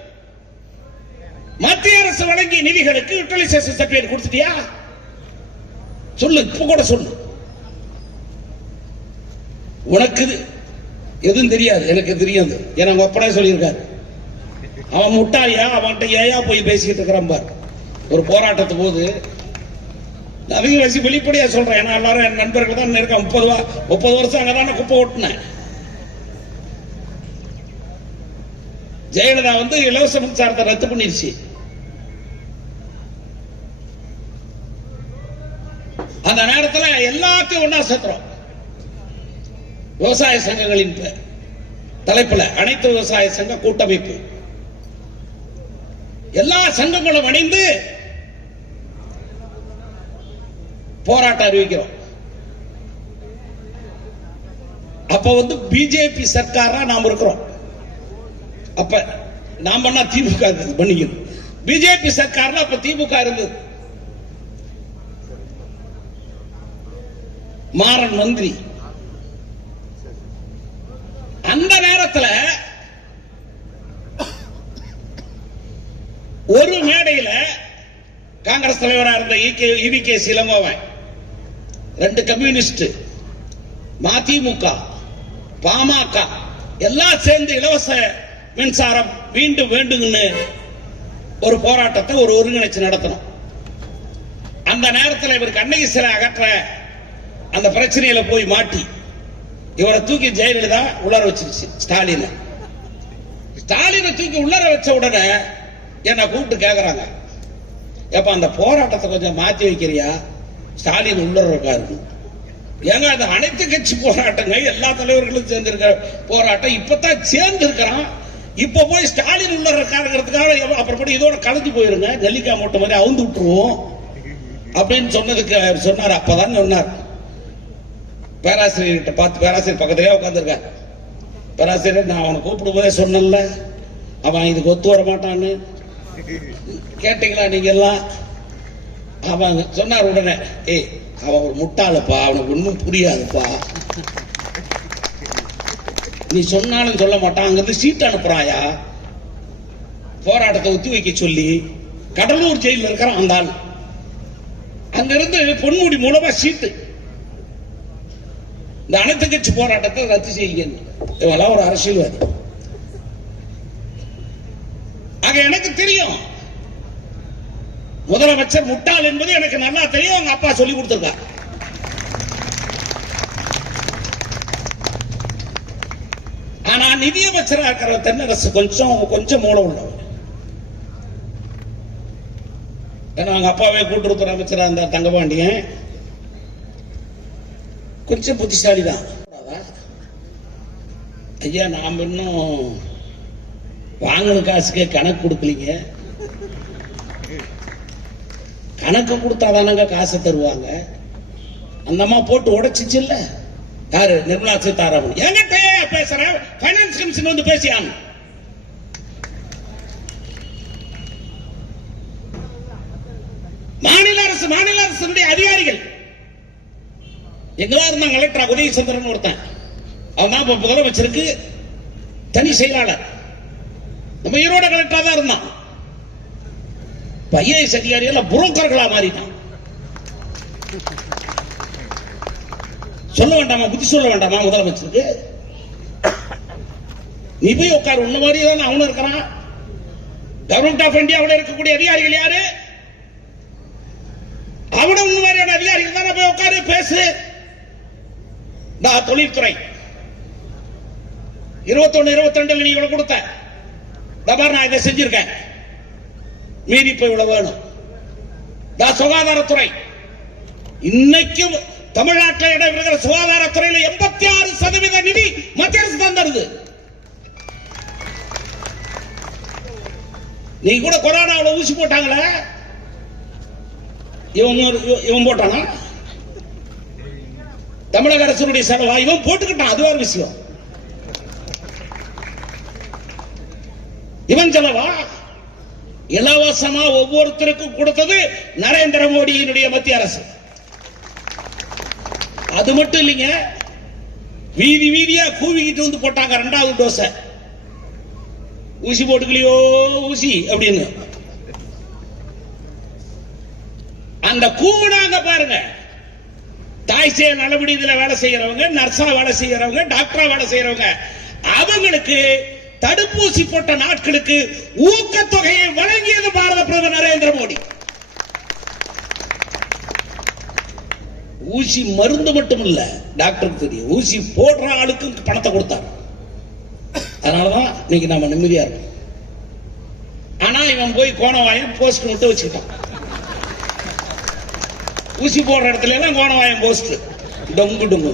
மத்திய அரசு வழங்கிய நிதிகளுக்கு யூட்டிலைசேஷன் சர்டிபிகேட் கொடுத்துட்டியா? சொல்லு, இப்ப கூட சொல்லு. உனக்கு எதுவும் தெரியாது, எனக்கு தெரியாது. ஏன்னா உங்க அப்பனே சொல்லியிருக்காரு. அவன் முட்டாளியா, அவன்கிட்ட ஏயா போய் பேசிக்கிட்டு இருக்கிறான் பார். ஒரு போராட்டத்து போது அதிக வயசு வெளிப்படையா சொல்றேன், ஏன்னா எல்லாரும் என் நண்பர்கள் தான் இருக்கான். 30 வருஷம் அங்கதானே குப்பை ஓட்டுனேன். ஜெயலலிதா வந்து இலவச மின்சாரத்தை ரத்து பண்ணிருச்சு. அந்த நேரத்தில் எல்லாத்தையும் ஒன்னா சேர்த்துறோம். விவசாய சங்கங்களின் தலைப்புல அனைத்து விவசாய சங்க கூட்டமைப்பு, எல்லா சங்கங்களும் அணிந்து போராட்டம் அறிவிக்கிறோம். அப்ப வந்து பிஜேபி சர்க்காரா நாம் இருக்கிறோம். அப்ப நாம் பண்ணா திமுக பண்ணிக்கணும். பிஜேபி சர்க்கார் அப்ப திமுக இருந்தது. மாறன் மந்திரி. அந்த நேரத்தில் ஒரு மேடையில் காங்கிரஸ் தலைவராக இருந்த EVK இளங்கோவன், 2 கம்யூனிஸ்ட், மதிமுக, பாமக எல்லாம் சேர்ந்து இலவச மின்சாரம் மீண்டும் வேண்டும்னு ஒரு போராட்டத்தை ஒருங்கிணைச்சு நடத்தணும். அந்த நேரத்தில் இவர் கண்ணகி சிலை அகற்ற அந்த பிரச்சனையில போய் மாட்டி இவரை தூக்கி ஜெயலலிதா உள்ளர வச்சிருச்சு. ஸ்டாலினை தூக்கி உள்ளர வச்ச உடனே என்ன கூப்பிட்டு கேக்குறாங்க, எப்ப அந்த போராட்டத்தை கொஞ்சம் மாத்தி வைக்கிறியா, ஸ்டாலின் உள்ளர இருக்காரு. ஏங்க அது அனைத்து கட்சி போராட்டங்க, எல்லா தலைவர்களும் சேர்ந்து இருக்கிற போராட்டம். இப்பதான் சேர்ந்து இருக்கிறான், இப்ப போய் ஸ்டாலின் உள்ளர இருக்காருங்கிறதுக்காக அப்புறப்படி இதோட கலந்து போயிருங்க, நெல்லிக்காய் மூட்டை மாதிரி அவுந்து விட்டுருவோம் அப்படின்னு சொன்னதுக்கு சொன்னார். அப்பதான் சொன்னார், பேராசிரியர்கிட்ட பார்த்து, பேராசிரியர் பக்கத்திலே உட்காந்துருக்கார். பேராசிரியர், நான் அவனை கூப்பிடும் போதே சொன்னல அவன் இதுக்கு ஒத்து வர மாட்டான்னு, கேட்டீங்களா நீங்க எல்லாம்? அவன் சொன்னார் உடனே, ஏய் அவன் ஒரு முட்டாளப்பா, அவனுக்கு ஒன்றும் புரியாதுப்பா, நீ சொன்னாலும் சொல்ல மாட்டான், அங்கிருந்து சீட் அனுப்புறாயா, போராட்டத்தை ஒத்தி வைக்க சொல்லி கடலூர் ஜெயிலில் இருக்கிறான் அந்த ஆள். அங்கிருந்து பொன்முடி மூலமா சீட்டு, இந்த அனைத்து கட்சி போராட்டத்தை ரத்து செய்யுங்க. இவெல்லாம் ஒரு அரசியல்வாதி. ஆக எனக்கு தெரியும் முதலமைச்சர் முட்டாள் என்பது எனக்கு நல்லா தெரியும். அவங்க அப்பா சொல்லி கொடுத்திருக்கார். ஆனா நிதியமைச்சராக இருக்கிற தென்னரசு கொஞ்சம் மூளை உள்ளவர். ஏன்னா அவங்க அப்பாவே கூட்டுறவுத்துறை அமைச்சராக இருந்தார் தங்கபாண்டியன், கொஞ்சம் புத்திசாலி தான். ஐயா நாம் இன்னும் வாங்கின காசுக்கே கணக்கு கொடுக்கலீங்க, கணக்கு கொடுத்தாதானங்க காசை தருவாங்க. அந்த அம்மா போட்டு உடைச்சிச்சு இல்ல, யாரு? நிர்மலா சீதாராமன். என்கிட்ட பேசுற பைனான்ஸ் கமிஷன் வந்து பேசியான். அரசு மாநில அரசுடைய அதிகாரிகள் எங்கதான் இருந்தாங்க. கலெக்டர் உதயசந்திரன் ஒருத்தன், அவன் தான் இப்ப முதலமைச்சருக்கு தனி செயலாளர். நம்ம ஈரோடு கலெக்டரா தான் இருந்தான். ஐஏஎஸ் அதிகாரிகள் புரோக்கர்களா மாறினான். சொல்ல வேண்டாமா, புத்தி சொல்ல வேண்டாமா முதலமைச்சருக்கு? நீ போய் உட்கார், உன்ன மாதிரியே தான் அவனும் இருக்கிறான். கவர்மெண்ட் ஆஃப் இந்தியாவில் இருக்கக்கூடிய அதிகாரிகள் யாரு? அவன உன்ன மாதிரியான அதிகாரிகள் தான் போய் உட்காரு, பேசு. நான் தொழில்துறை 21-22 நீ இவ்வளவு கொடுத்த, நான் இதை செஞ்சிருக்கேன், மீறி இப்ப இவ்வளவு வேணும். நான் சுகாதாரத்துறை, இன்னைக்கும் தமிழ்நாட்டில் இடம்பெறுகிற சுகாதாரத்துறையில் 86% நிதி மத்திய அரசு தான் தருது. நீ கூட கொரோனாவில் ஊசி போட்டாங்களே, இவன் போட்டானா? தமிழக அரசுடைய செலவா? இவன் போட்டுக்கிட்டான், அது ஒரு விஷயம். இவன் செலவா? இலவசமா ஒவ்வொருத்தருக்கும் கொடுத்தது நரேந்திர மோடியினுடைய மத்திய அரசு. அது மட்டும் இல்லைங்க, வீதி வீதியா கூவிக்கிட்டு வந்து போட்டாங்க 2வது டோஸ். ஊசி போட்டுக்கலையோ ஊசி அப்படின்னு அந்த கூவுனாங்க பாருங்க. தாய் சேய் நலவிடுதியில் வேலை செய்யறவங்க, நர்ஸா வேலை செய்யறவங்க, டாக்டரா வேலை செய்யறவங்க, அவங்களுக்கு தடுப்பூசி போட்ட நாட்களுக்கு ஊக்கத்தொகையை வழங்கியது பாரத பிரதமர் நரேந்திர மோடி. ஊசி மருந்து மட்டும் இல்ல, டாக்டருக்கு தெரியும், ஊசி போடுற ஆளுக்கு பணத்தை கொடுத்தாங்க. அதனாலதான் இன்னைக்கு நம்ம நிம்மதியா இருக்கோம். ஆனா இவன் போய் கோணவாயம் போஸ்ட் மட்டும் வச்சுக்கிட்டான். ஊசி போடுற இடத்துல எல்லாம் கோணவாயம் போஸ்ட் டொங்கு டொங்கு.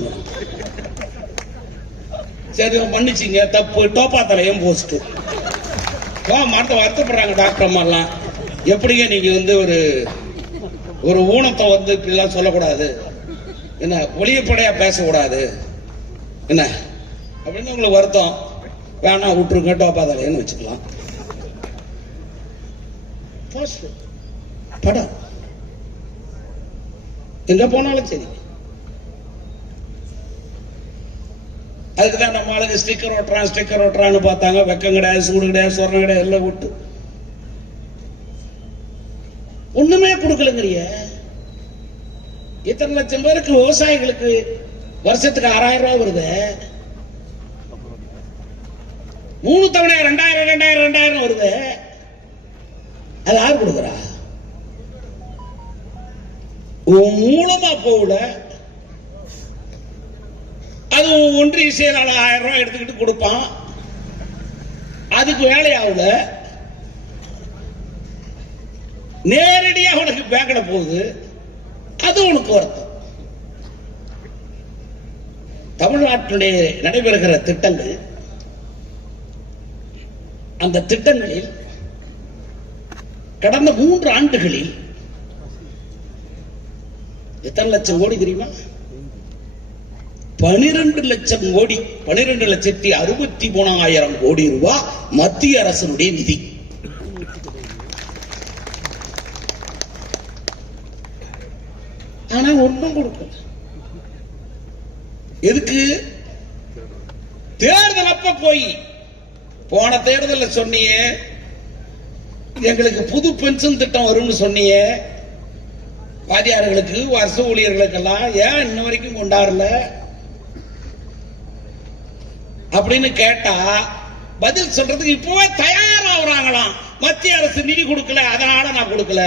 சரி பண்ணிச்சிங்க, தப்பு. டோப்பா தலையும் போஸ்ட். மரத்தை வருத்தப்படுறாங்க டாக்டர் அம்மா எல்லாம். எப்படிங்க நீங்க வந்து ஒரு ஊனத்தை வந்து இப்படிலாம் சொல்லக்கூடாது, என்ன ஒளியப்படையா பேசக்கூடாது என்ன அப்படின்னு உங்களுக்கு வருத்தம். வேணா விட்டுருங்க, டோப்பா தலைன்னு வச்சுக்கலாம். படம் எங்க போனாலும் சரி. அதுக்குதான் நம்ம ஆளுங்க ஸ்டிக்கர் ஓட்டுறான்னு பார்த்தாங்க. வெக்கம் கிடையாது, சூடு கிடையாது, சொரணம் கிடையாது, எல்லாம் விட்டு ஒண்ணுமே கொடுக்கலங்கிறிய. இத்தனை லட்சம் பேருக்கு விவசாயிகளுக்கு வருஷத்துக்கு 6000 ரூபாய் வருது. 3 தவணை 2000 வருது. அது யாரு கொடுக்குறா? மூலமா போகல. அது ஒன்றிய செயலாளர் 1000 ரூபாய் எடுத்துக்கிட்டு கொடுப்பான். அதுக்கு வேலையாகல. நேரடியாக உனக்கு பேங்க்ல போகுது. அது உனக்கு வருத்தம். தமிழ்நாட்டிலே நடைபெறுகிற திட்டங்கள், அந்த திட்டங்களில் கடந்த 3 ஆண்டுகளில் எத்தனை லட்சம் கோடி தெரியுமா? 12 லட்சம் கோடி, 12,63,000 கோடி ரூபாய் மத்திய அரசினுடைய நிதி. ஆனா ஒன்றும் கொடுக்கல. எதுக்கு? தேர்தல் அப்ப போய் போன தேர்தலில் சொன்னியே எங்களுக்கு புது பென்ஷன் திட்டம் வரும்னு சொன்னியே, வாத்தியார்களுக்கு, வருஷ ஊழியர்களுக்கெல்லாம் ஏன் இன்ன வரைக்கும் கொண்டாடல அப்படின்னு கேட்டா பதில் சொல்றதுக்கு இப்பவே தயாராகிறாங்களாம். மத்திய அரசு நிதி கொடுக்கல, அதனால நான் கொடுக்கல.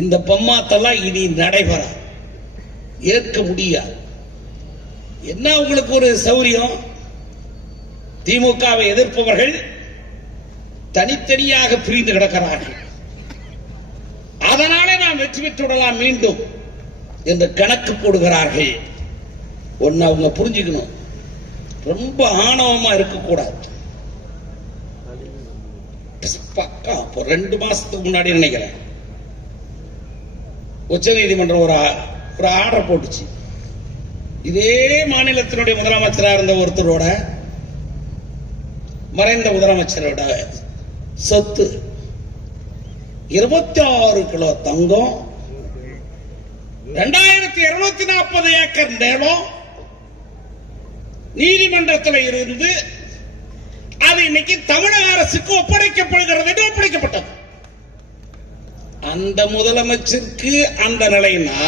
இந்த பம்மாத்தெல்லாம் இனி நடைபெற ஏற்க முடியாது. என்ன உங்களுக்கு ஒரு சௌரியம்? திமுகவை எதிர்ப்பவர்கள் தனித்தனியாக பிரிந்து கிடக்கிறார்கள். அதனாலே நாம் வெற்றி பெற்று விடலாம் மீண்டும் என்று கணக்கு போடுகிறார்கள். ஒன்னு அவங்க புரிஞ்சுக்கணும், ரொம்ப ஆணவமா இருக்கக்கூடாது. பக்கா 2 மாசத்துக்கு முன்னாடி நினைக்கிறேன் உச்ச நீதிமன்றம் ஒரு ஆர்டர் போட்டுச்சு. இதே மாநிலத்தினுடைய முதலமைச்சராக இருந்த ஒருத்தரோட, மறைந்த முதலமைச்சரோட சொத்து 26 கிலோ தங்கம், 2240 ஏக்கர் நிலம் நீதிமன்றத்தில் இருந்து அது இன்னைக்கு தமிழக அரசுக்கு ஒப்படைக்கப்படுகிறது என்று ஒப்படைக்கப்பட்டது. அந்த முதலமைச்சருக்கு அந்த நிலைனா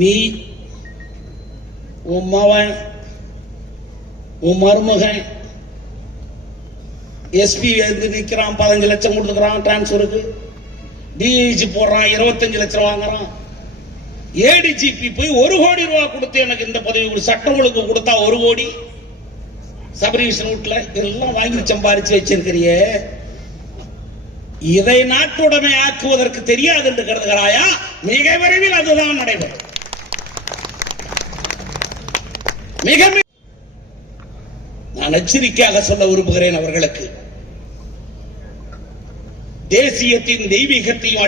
நீ உன் மகன் உன் மருமகன் எஸ்பி எழுந்து நிற்கிறான், 15 லட்சம் கொடுத்துக்கிறான் டிரான்ஸ்பருக்கு, டிஐஜி போடுறான் 25 லட்சம் வாங்குறான், ஏடிஜிபி போய் 1 கோடி ரூபாய் கொடுத்து எனக்கு இந்த பதவி சட்டம் ஒழுங்கு கொடுத்தா 1 கோடி சபரிவிஷன் வீட்டுல இதெல்லாம் வாங்கி சம்பாரிச்சு வச்சிருக்கிறியே, இதை நாட்டுடைமை ஆக்குவதற்கு தெரியாது என்று கருதுகிறாயா? மிக விரைவில் அதுதான் நடைபெறும். மிக நான் எச்சரிக்கையாக சொல்ல விரும்புகிறேன் அவர்களுக்கு. தேசியத்தின் தெய்வீகத்தையும்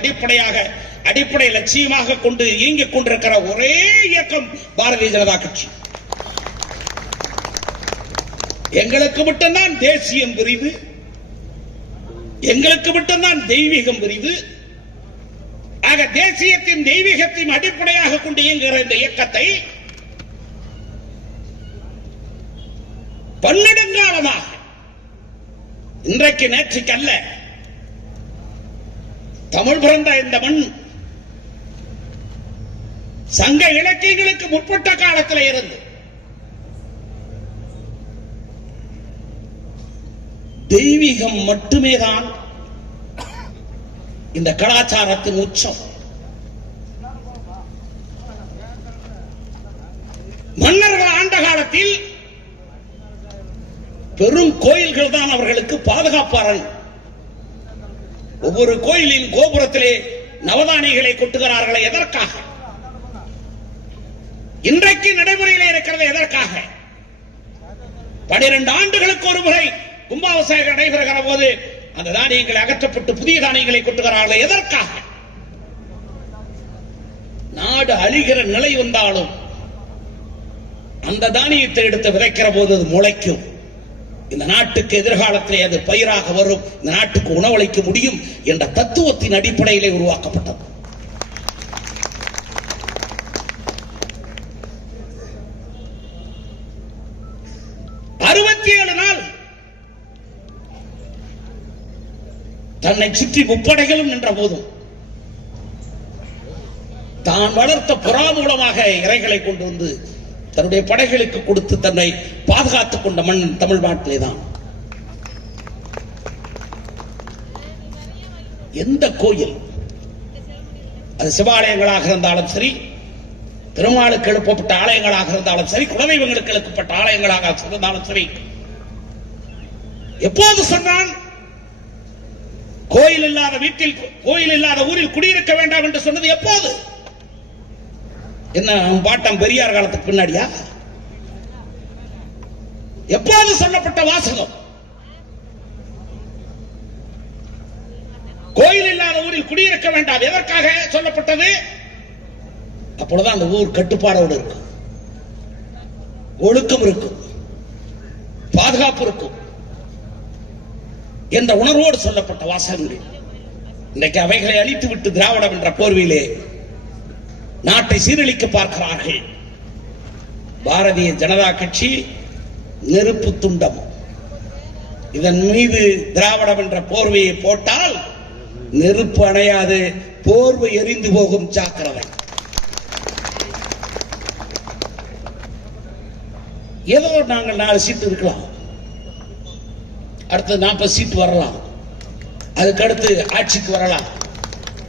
அடிப்படை லட்சியமாக கொண்டு இயங்கிக் கொண்டிருக்கிற ஒரே இயக்கம் பாரதிய ஜனதா கட்சி. எங்களுக்கு மட்டும்தான் தேசியம் விரிவு, எங்களுக்கு மட்டும்தான் தெய்வீகம் விரிவு. ஆக தேசியத்தின் தெய்வீகத்தையும் அடிப்படையாக கொண்டு இயங்குகிற இந்த இயக்கத்தை பன்னெடுங்காலமாக, இன்றைக்கு நேற்றைக்கு அல்ல, தமிழ் பிறந்த இந்த மண் சங்க இலக்கியங்களுக்கு முற்பட்ட காலத்தில் இருந்து தெய்வீகம் மட்டுமே தான் இந்த கலாச்சாரத்தின் உச்சம். மன்னர்கள் ஆண்ட காலத்தில் பெரும் கோயில்கள் தான் அவர்களுக்கு பாதுகாப்பாரன். ஒவ்வொரு கோயிலின் கோபுரத்திலே நவதானிகளை கொட்டுகிறார்கள். எதற்காக? இன்றைக்கு நடைமுறையில் இருக்கிறது எதற்காக? 12 ஆண்டுகளுக்கு ஒரு முறை கும்பாபிஷேகம் நடைபெறுகிற போது அந்த தானியங்களை அகற்றப்பட்டு புதிய தானியங்களை கொட்டுகிறார்கள். எதற்காக? நாடு அழிகிற நிலை வந்தாலும் அந்த தானியத்தை எடுத்து விதைக்கிற போது அது முளைக்கும். இந்த நாட்டுக்கு எதிர்காலத்திலே அது பயிராக வரும், இந்த நாட்டுக்கு உணவளிக்க முடியும் என்ற தத்துவத்தின் அடிப்படையிலே உருவாக்கப்பட்டது. தன்னை சுற்றி முப்படைகளும் நின்ற போதும் தான் வளர்த்த புறா மூலமாக இறைகளை கொண்டு வந்து தன்னுடைய படைகளுக்கு கொடுத்து தன்னை பாதுகாத்துக் கொண்ட மண் தமிழ் நாட்டிலே தான். எந்த கோயில், அது சிவாலயங்களாக இருந்தாலும் சரி, திருமாலுக்கு எழுப்பப்பட்ட ஆலயங்களாக இருந்தாலும் சரி, குலதெய்வங்களுக்கு எழுப்பப்பட்ட ஆலயங்களாக இருந்தாலும் சரி, எப்போது சொன்னான் கோயில் இல்லாத வீட்டில், கோயில் இல்லாத ஊரில் குடியிருக்க வேண்டாம் என்று சொன்னது எப்போது? என்ன பாட்டம் பெரியார் காலத்துக்கு பின்னாடியா? எப்போது சொல்லப்பட்ட வாசகம்? கோயில் இல்லாத ஊரில் குடியிருக்க வேண்டாம் எதற்காக சொல்லப்பட்டது? அப்பொழுதுதான் அந்த ஊர் கட்டுப்பாடோடு இருக்கும், ஒழுக்கம் இருக்கும், பாதுகாப்பு இருக்கும் என்ற உணர்வோடு சொல்லப்பட்ட வாசகங்கள். இன்றைக்கு அவைகளை அழித்துவிட்டு திராவிடம் என்ற போர்வையிலே நாட்டை சீரழிக்க பார்க்கிறார்கள். பாரதிய ஜனதா கட்சி நெருப்பு துண்டம். இதன் மீது திராவிடம் என்ற போர்வையை போட்டால் நெருப்பு அணையாது, போர்வை எரிந்து போகும். ஜாக்கிரதை. ஏதோ நாங்கள் 4 சீட்டு இருக்கலாம், அடுத்து 40 சீட்டு வரலாம், அதுக்கு அடுத்து ஆட்சிக்கு வரலாம்,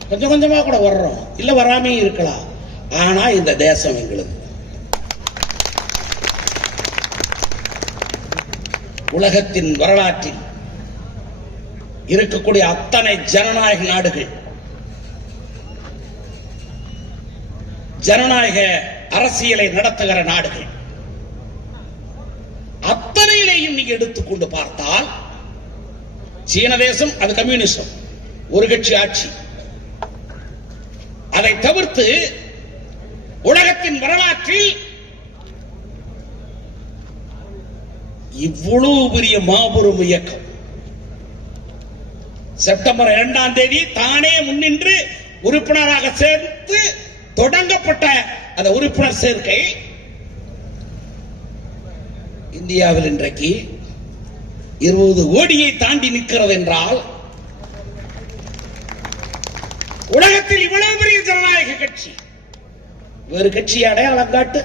கொஞ்சம் கொஞ்சமா கூட வர்றோம், இல்ல வராமே இருக்கலாம். ஆனா இந்த தேசம் எங்களுக்கு. உலகத்தின் வரலாற்றில் இருக்கக்கூடிய அத்தனை ஜனநாயக நாடுகள், ஜனநாயக அரசியலை நடத்துகிற நாடுகள் அத்தனையிலையும் நீங்க எடுத்துக்கொண்டு பார்த்தால், சீன தேசம் அது கம்யூனிசம், ஒரு கட்சி ஆட்சி. அதை தவிர்த்து உலகத்தின் வரலாற்றில் இவ்வளவு பெரிய மாபெரும் இயக்கம் செப்டம்பர் 2ஆம் தேதி தானே முன்னின்று உறுப்பினராக சேர்த்து தொடங்கப்பட்ட அந்த உறுப்பினர் சேர்க்கை இந்தியாவில் இன்றைக்கு 20 கோடியை தாண்டி நிற்கிறது என்றால் உலகத்தில் இவ்வளவு பெரிய ஜனநாயக கட்சி வேறு கட்சி அடையாளம் காட்டு.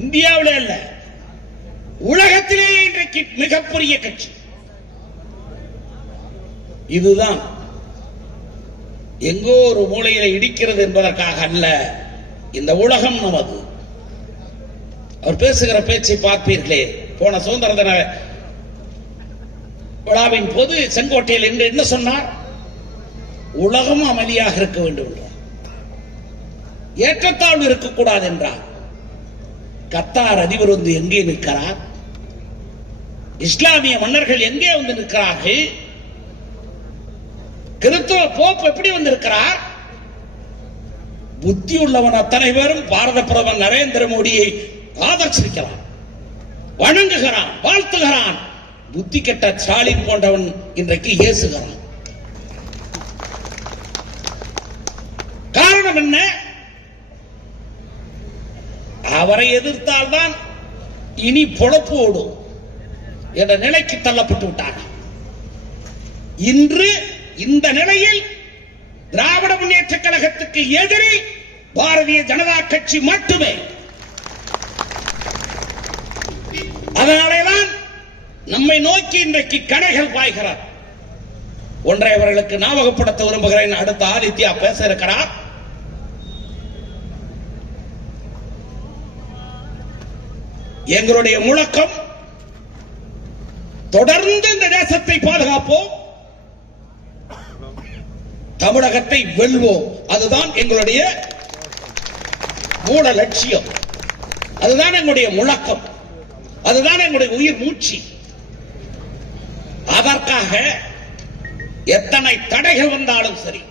இந்தியாவிலே அல்ல, உலகத்திலேயே இன்றைக்கு மிகப்பெரிய கட்சி இதுதான். எங்கோ ஒரு மூலையில இடிக்கிறது என்பதற்காக அல்ல, இந்த உலகம் நமது. அவர் பேசுகிற பேச்சை பார்ப்பீர்களே, போன சுதந்திர தின விழாவின் போது செங்கோட்டையில் என்று என்ன சொன்னார்? உலகம் அமைதியாக இருக்க வேண்டும் என்றார், ஏற்றத்தாழ்வு இருக்கக்கூடாது என்றார். கத்தார் அதிபர் வந்து எங்கே நிற்கிறார்? இஸ்லாமிய மன்னர்கள் எங்கே வந்து நிற்கிறார்கள்? கிறிஸ்துவ போப் எப்படி வந்திருக்கிறார்? புத்தி உள்ளவன் அத்தனை பேரும் பாரத பிரதமர் நரேந்திர மோடியை ஆதரிச்சிருக்கிறான், வணங்குகிறான், வாழ்த்துகிறான். புத்தி கெட்ட ஸ்டாலின் போன்றவன் இன்றைக்கு ஏசுகிறான். காரணம் என்ன? அவரை எதிர்த்தால்தான் இனி பொழப்பு ஓடும் என்ற நிலைக்கு தள்ளப்பட்டு விட்டார்கள். இன்று இந்த நிலையில் திராவிட முன்னேற்ற கழகத்துக்கு எதிரி பாரதிய ஜனதா கட்சி மட்டுமே. அதனாலேதான் நம்மை நோக்கி இன்றைக்கு கணைகள் பாய்கிறார். ஒன்றை அவர்களுக்கு ஞாபகப்படுத்த விரும்புகிறேன். அடுத்த ஆதித்யா பேச இருக்கிறார். எங்களுடைய முழக்கம் தொடர்ந்து இந்த தேசத்தை பாதுகாப்போம், தமிழகத்தை வெல்வோம். அதுதான் எங்களுடைய மூல லட்சியம், அதுதான் எங்களுடைய முழக்கம், அதுதான் எங்களுடைய உயிர் மூச்சு. அதற்காக எத்தனை தடைகள் வந்தாலும் சரி,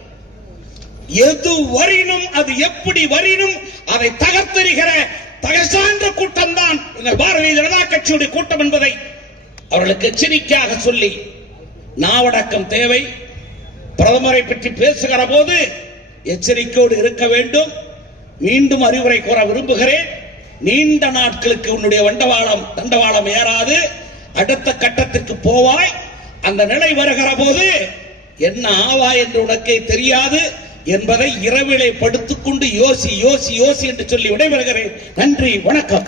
எது வரினும் அது எப்படி வரினும் அதை தகர்த்தெறிகிற தகசான்ற கூட்டம் தான் எங்கள் பாரதிய ஜனதா கட்சியுடைய கூட்டம் என்பதை அவர்களுக்கு எச்சரிக்கையாக சொல்லி, நாவடக்கம் தேவை. பிரதமரை பற்றி பேசுகிற போது எச்சரிக்கையோடு இருக்க வேண்டும். மீண்டும் அறிவுரை கூற விரும்புகிறேன். நீண்ட நாட்களுக்கு உன்னுடைய தண்டவாளம் ஏறாது, அடுத்த கட்டத்திற்கு போவாய். அந்த நிலை வருகிற போது என்ன ஆவாய் என்று உனக்கே தெரியாது என்பதை இரவிலே படுத்துக்கொண்டு யோசி யோசி யோசி என்று சொல்லி விடைபெறுகிறேன். நன்றி, வணக்கம்.